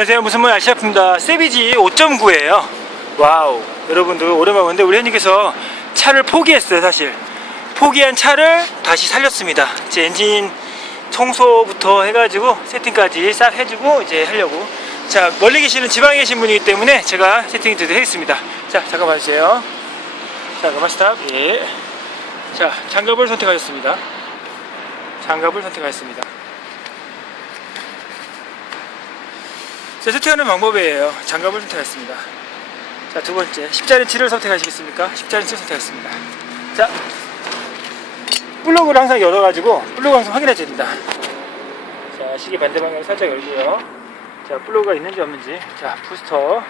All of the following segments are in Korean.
안녕하세요. 무슨 말 아시아프입니다. 세비지 5.9예요. 와우. 여러분들 오랜만에 봤는데 우리 현님께서 차를 포기했어요 사실. 포기한 차를 다시 살렸습니다. 이제 엔진 청소부터 해가지고 세팅까지 싹 해주고 이제 하려고. 자 멀리 계시는 지방에 계신 분이기 때문에 제가 세팅 드리도록 하겠습니다. 자 잠깐 봐주세요. 자 그만 스탑. 예자 장갑을 선택하셨습니다. 장갑을 선택하였습니다 세팅하는 방법이에요. 장갑을 선택했습니다. 자, 두 번째. 십자인치를 선택하시겠습니까? 십자인치를 선택했습니다. 자, 플러그를 항상 열어가지고, 플러그 항상 확인해 줍니다. 자, 시계 반대 방향 살짝 열고요. 자, 플러그가 있는지 없는지. 자, 부스터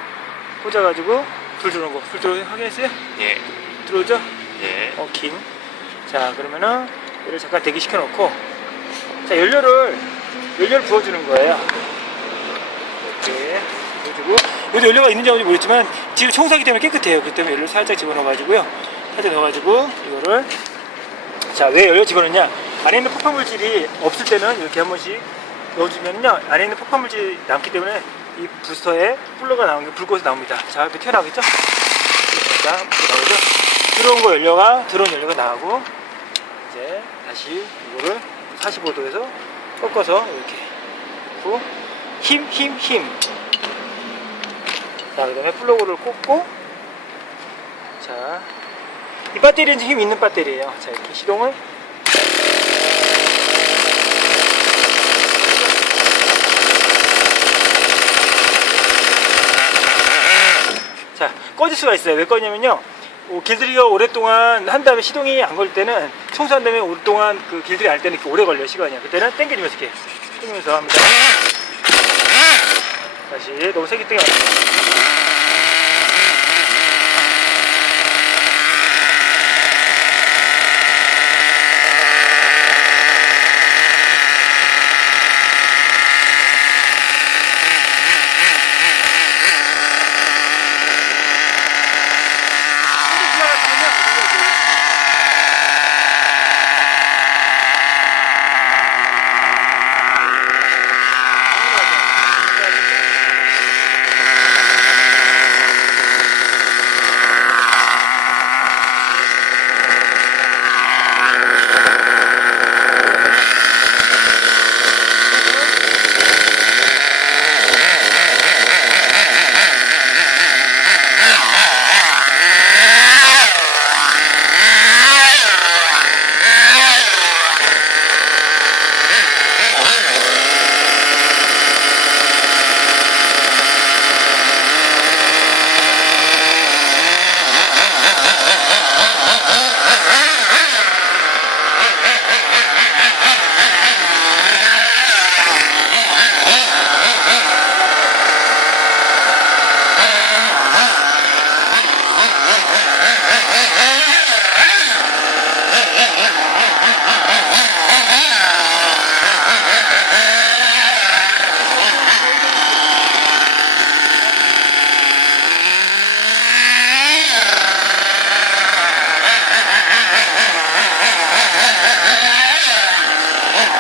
꽂아가지고, 불 들어오는 거. 불 들어오는 거 확인했어요? 예, 들어오죠? 예. 어, 킹. 자, 그러면은, 얘를 잠깐 대기시켜 놓고, 자, 연료를, 연료를 부어주는 거예요. 부어주고, 여기 연료가 있는지 없는지 모르겠지만, 지금 청소하기 때문에 깨끗해요. 그 때문에 연료를 살짝 집어넣어가지고요. 살짝 넣어가지고, 이거를, 자, 왜 연료 집어넣냐? 안에 있는 폭발 물질이 없을 때는 이렇게 한 번씩 넣어주면요. 안에 있는 폭발 물질이 남기 때문에 이 부스터에 쿨러가 나온 게 불꽃이 나옵니다. 자, 이렇게 튀어나오겠죠? 자, 나오죠? 들어온 거 연료가, 들어온 연료가 나오고, 이제 다시 이거를 45도에서 꺾어서 이렇게 놓고 힘, 힘, 힘. 자, 그 다음에 플러그를 꽂고 자, 이 배터리는 힘 있는 배터리예요. 자, 이렇게 시동을 자, 꺼질 수가 있어요. 왜 꺼냐면요. 어, 길들이가 오랫동안 한 다음에 시동이 안 걸릴 때는 청소한 다음에 오랫동안 그 길들이 할 때는 이렇게 오래 걸려요. 시간이. 그때는 땡겨주면서 이렇게 땡기면서 합니다. 다시 너무 세게. 지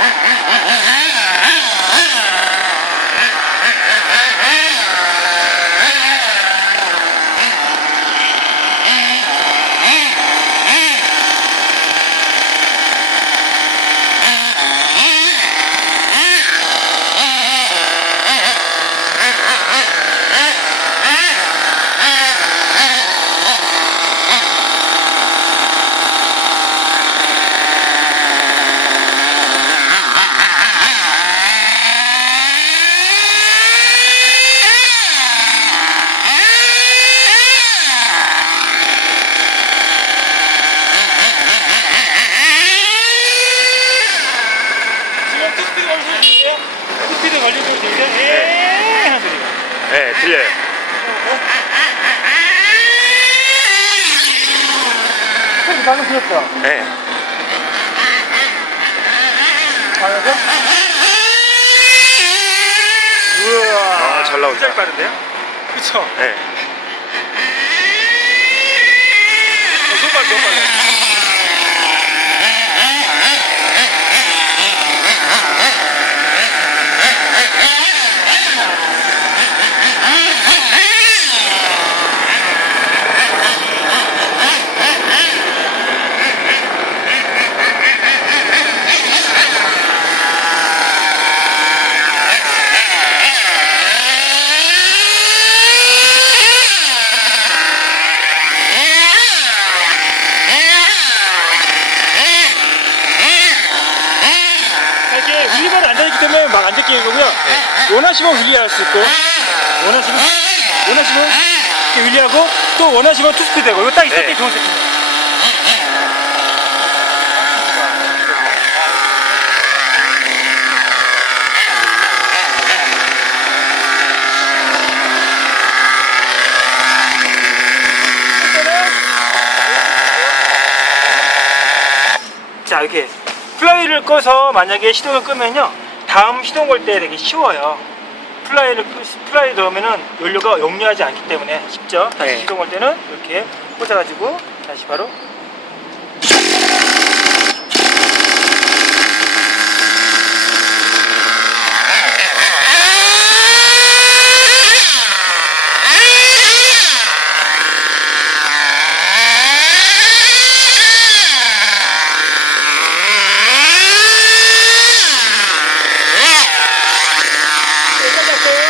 ha ha ha 예, 들려요. 방금 들었죠? 예. 알아서? 우와. 아, 잘 나온다. 굉장히 빠른데요? 그쵸? 예. 어, 너무 빨라, 너 무 빨라. 게 이거고요. 원하시면 윌리할 수 있고, 원하시면, 원하시면 이렇게 윌리하고, 또 원하시면 투스피 되고, 이거 딱 있을 때 네. 좋은 세팅입니다. 자 이렇게 플라이를 꺼서 만약에 시동을 끄면요 다음 시동 걸 때 되게 쉬워요 플라이를 끄- 플라이 넣으면은 연료가 역류하지 않기 때문에 쉽죠 다시 네. 시동 걸 때는 이렇게 꽂아가지고 다시 바로 여기까지 할게요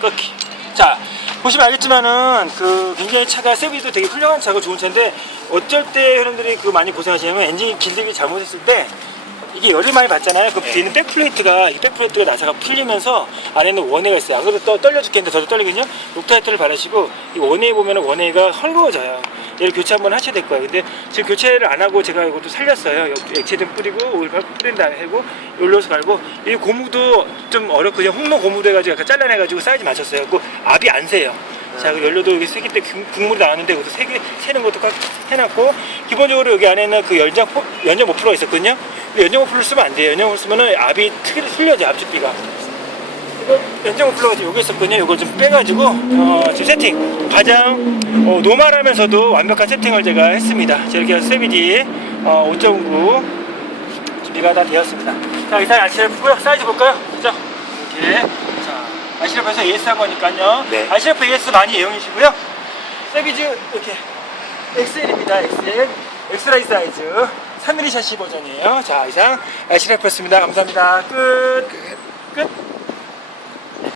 끊기. 자, 보시면 알겠지만은 그 굉장히 차가 세비도 되게 훌륭한 차고 좋은 차인데 어쩔 때 여러분들이 그 많이 고생하시냐면 엔진 길들이 잘못했을 때 이게 열을 많이 받잖아요. 그 네. 뒤에는 백플레이트가 이 백플레이트가 나사가 풀리면서 안에는 원회가 있어요. 안 그래도 떠- 떨려 죽겠는데 저도 떨리거든요. 록타이트를 바르시고 이 원회에 보면 원회가 헐거워져요. 얘를 교체 한번 하셔야 될 거예요. 근데 지금 교체를 안 하고 제가 이것도 살렸어요. 역- 액체 좀 뿌리고 오일 발- 뿌린 다음에 하고 올려서 갈고 이 고무도 좀 어렵거든요. 홍로 고무도 해가지고 약간 잘라내가지고 사이즈 맞췄어요. 그 압이 안 새요. 자, 그 연료도 여기 세기 때 국- 국물이 나왔는데 그것도 세기 새는 것도 꽉 해놨고 기본적으로 여기 안에는 그 연장 포- 연장 모플러가 있었거든요. 연장 모플러 쓰면 안 돼요. 연장 모플러 쓰면은 압이 틀- 틀려져 압축기가. 이거 연장 모플러가 지금 여기 있었거든요. 이걸 좀 빼가지고 어, 지금 세팅 가장 어, 노멀하면서도 완벽한 세팅을 제가 했습니다. 자, 이렇게 해서 세비지 어, 5.9 준비가 다 되었습니다. 자, 이상 아시라프고요. 사이즈 볼까요? 그죠? 이렇게. 자, 아시라프에서 AS라고 하니까요. 네. 아시라프 AS 많이 애용이시고요. 세비즈 이렇게 XL입니다. XL. 엑스라이 사이즈. 3mm 샤시 버전이에요. 자, 이상 아시라프였습니다. 감사합니다. 끝. 끝.